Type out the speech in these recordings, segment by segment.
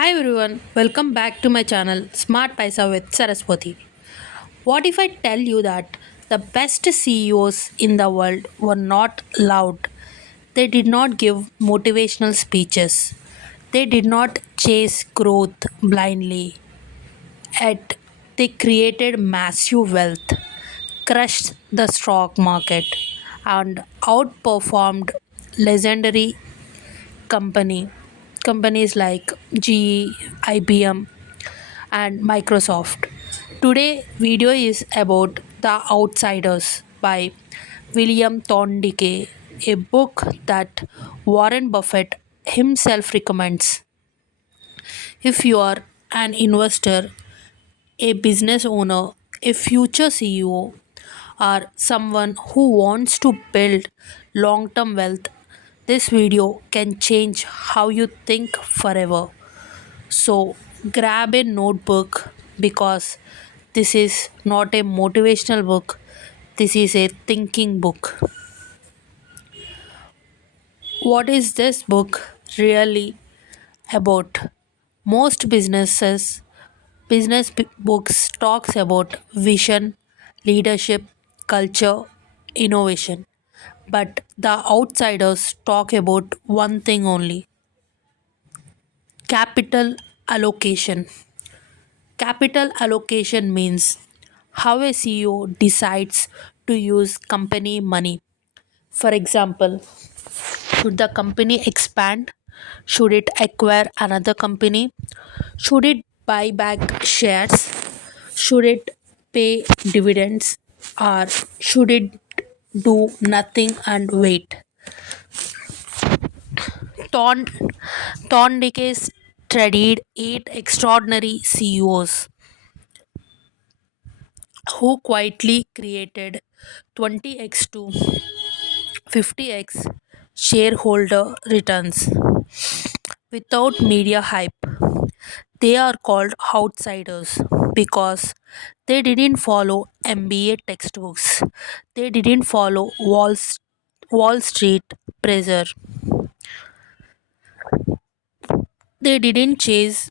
Hi everyone, welcome back to my channel Smart Paisa with Saraswati. What if I tell you that the best CEOs in the world were not loud? They did not give motivational speeches. They did not chase growth blindly. Yet they created massive wealth, crushed the stock market, and outperformed legendary company companies like GE, IBM, and Microsoft. Today video is about The Outsiders by William Thorndike, a book that Warren Buffett himself recommends. If you are an investor, a business owner, a future CEO, or someone who wants to build long-term wealth, this video can change how you think forever. So grab a notebook because this is not a motivational book, this is a thinking book. What is this book really about? Most books talks about vision, leadership, culture, innovation. But the outsiders talk about one thing only: capital allocation. Capital allocation means how a CEO decides to use company money. For example, should the company expand? Should it acquire another company? Should it buy back shares? Should it pay dividends? Or should it do nothing and wait? Thorn, Thorndike studied eight extraordinary CEOs who quietly created 20x to 50x shareholder returns without media hype. They are called outsiders because they didn't follow MBA textbooks. They didn't follow Wall Street pressure. They didn't chase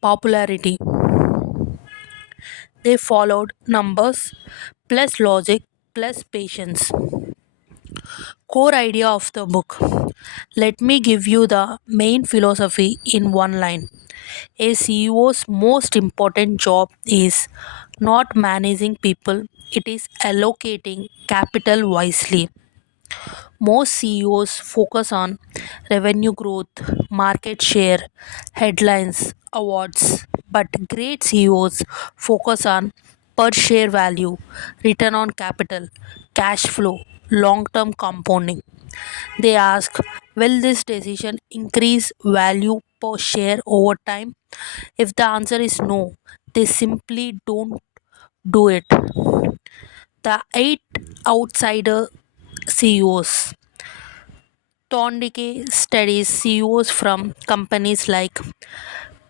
popularity. They followed numbers plus logic plus patience. Core idea of the book. Let me give you the main philosophy in one line. A CEO's most important job is not managing people, it is allocating capital wisely. Most CEOs focus on revenue growth, market share, headlines, awards, but great CEOs focus on per share value, return on capital, cash flow, long term compounding. They ask, will this decision increase value per share over time? If the answer is no, they simply don't do it. The eight outsider CEOs. Thorndike studies CEOs from companies like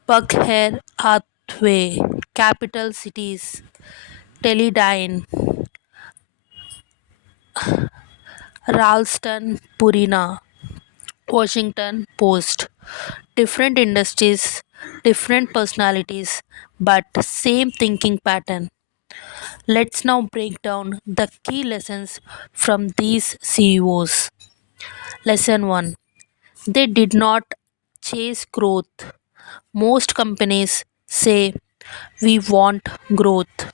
Berkshire Hathaway, Capital Cities, Teledyne, Ralston Purina, Washington Post. Different industries, different personalities, but same thinking pattern. Let's now break down the key lessons from these CEOs. Lesson 1: they did not chase growth. Most companies say we want growth,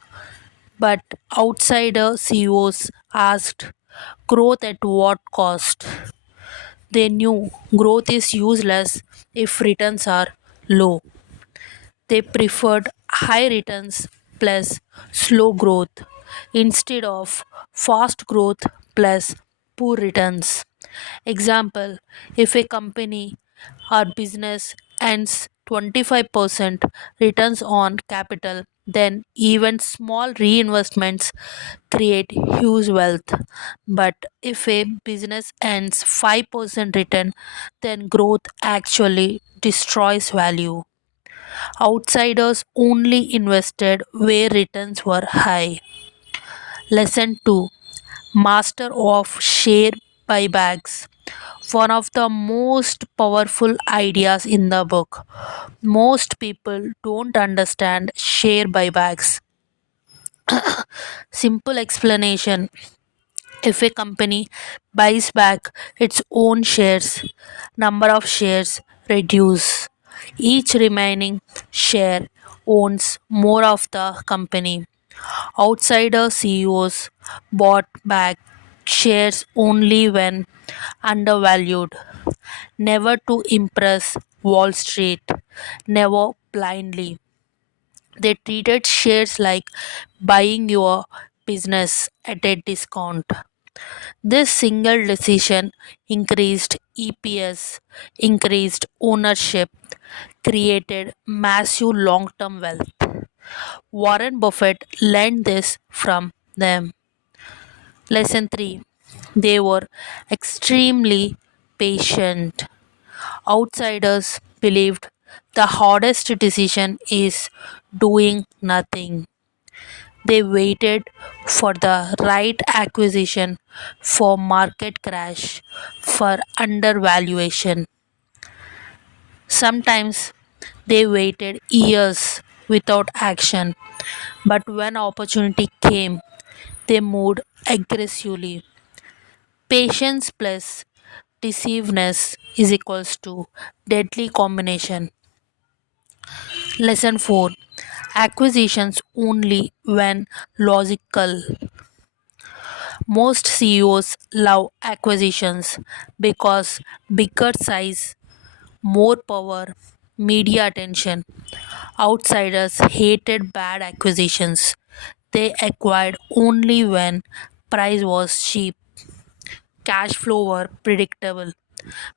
but outsider CEOs asked growth at what cost? They knew growth is useless if returns are low. They preferred high returns plus slow growth instead of fast growth plus poor returns. Example: if a company or business earns 25% returns on capital, then even small reinvestments create huge wealth. But if a business earns 5% return, then growth actually destroys value. Outsiders only invested where returns were high. Lesson 2: Master of share buybacks. one of the most powerful ideas in the book. Most people don't understand share buybacks. Simple explanation: if a company buys back its own shares, number of shares reduce. Each remaining share owns more of the company. Outsider CEOs bought back shares only when undervalued, never to impress Wall Street, never blindly. They treated shares like buying your business at a discount. This single decision increased EPS, increased ownership, created massive long term wealth. Warren Buffett learned this from them. Lesson 3: they were extremely patient. Outsiders believed the hardest decision is doing nothing. They waited for the right acquisition, for market crash, for undervaluation. Sometimes they waited years without action, but when opportunity came, they moved aggressively. Patience plus deceiveness is equals to deadly combination. Lesson 4: acquisitions only when logical. Most CEOs love acquisitions because bigger size, more power, media attention. Outsiders hated bad acquisitions. They acquired only when price was cheap, cash flow were predictable,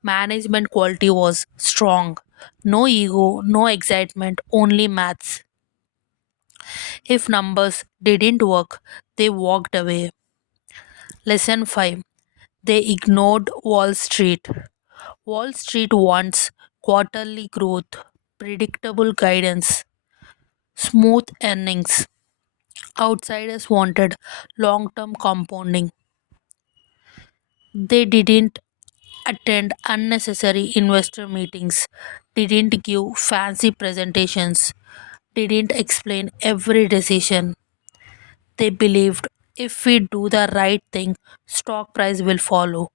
management quality was strong. No ego, no excitement, only maths. If numbers didn't work, they walked away. Lesson 5: they ignored Wall Street. Wall Street wants quarterly growth, predictable guidance, smooth earnings. Outsiders wanted long term compounding. They didn't attend unnecessary investor meetings, didn't give fancy presentations, didn't explain every decision. They believed if we do the right thing, stock price will follow.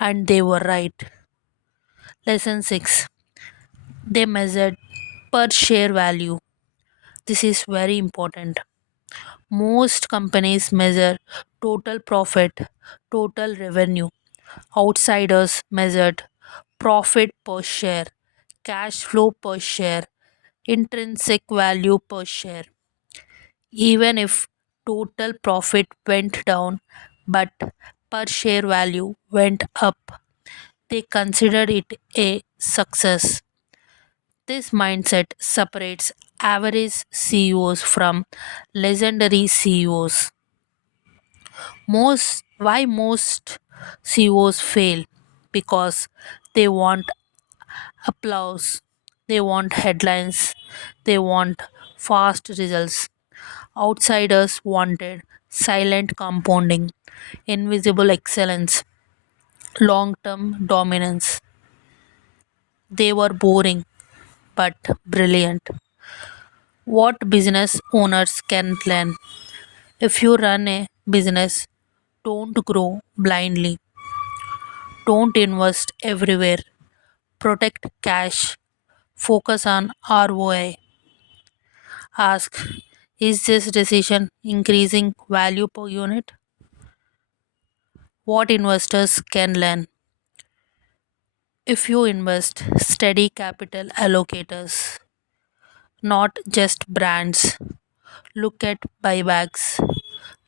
And they were right. Lesson 6: they measured per share value. This is very important. Most companies measure total profit, total revenue. Outsiders measured profit per share, cash flow per share, intrinsic value per share. Even if total profit went down but per share value went up, they considered it a success. This mindset separates average CEOs from legendary CEOs. Most CEOs fail because they want applause, they want headlines, they want fast results. Outsiders wanted silent compounding, invisible excellence, long term dominance. They were boring but brilliant. What business owners can learn: if you run a business, don't grow blindly, don't invest everywhere, protect cash, focus on ROI. Ask, is this decision increasing value per unit? What investors can learn: if you invest, steady capital allocators, not just brands. Look at buybacks,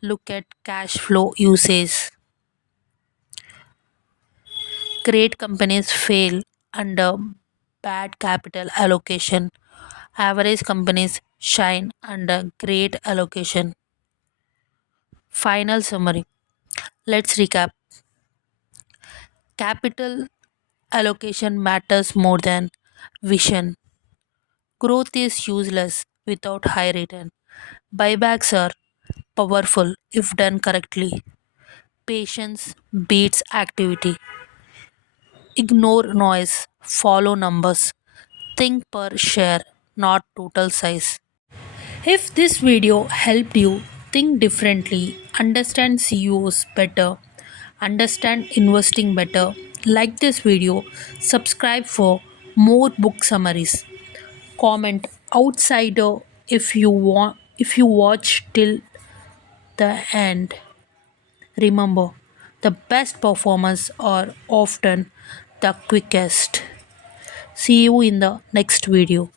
look at cash flow usage. Great companies fail under bad capital allocation. Average companies shine under great allocation. Final summary. Let's recap. Capital allocation matters more than vision. Growth is useless without high return. Buybacks are powerful if done correctly. Patience beats activity. Ignore noise, follow numbers, think per share, not total size. If this video helped you think differently, understand CEOs better, understand investing better, like this video, subscribe for more book summaries. Comment outsider if you watch till the end. Remember, the best performers are often the quickest. See you in the next video.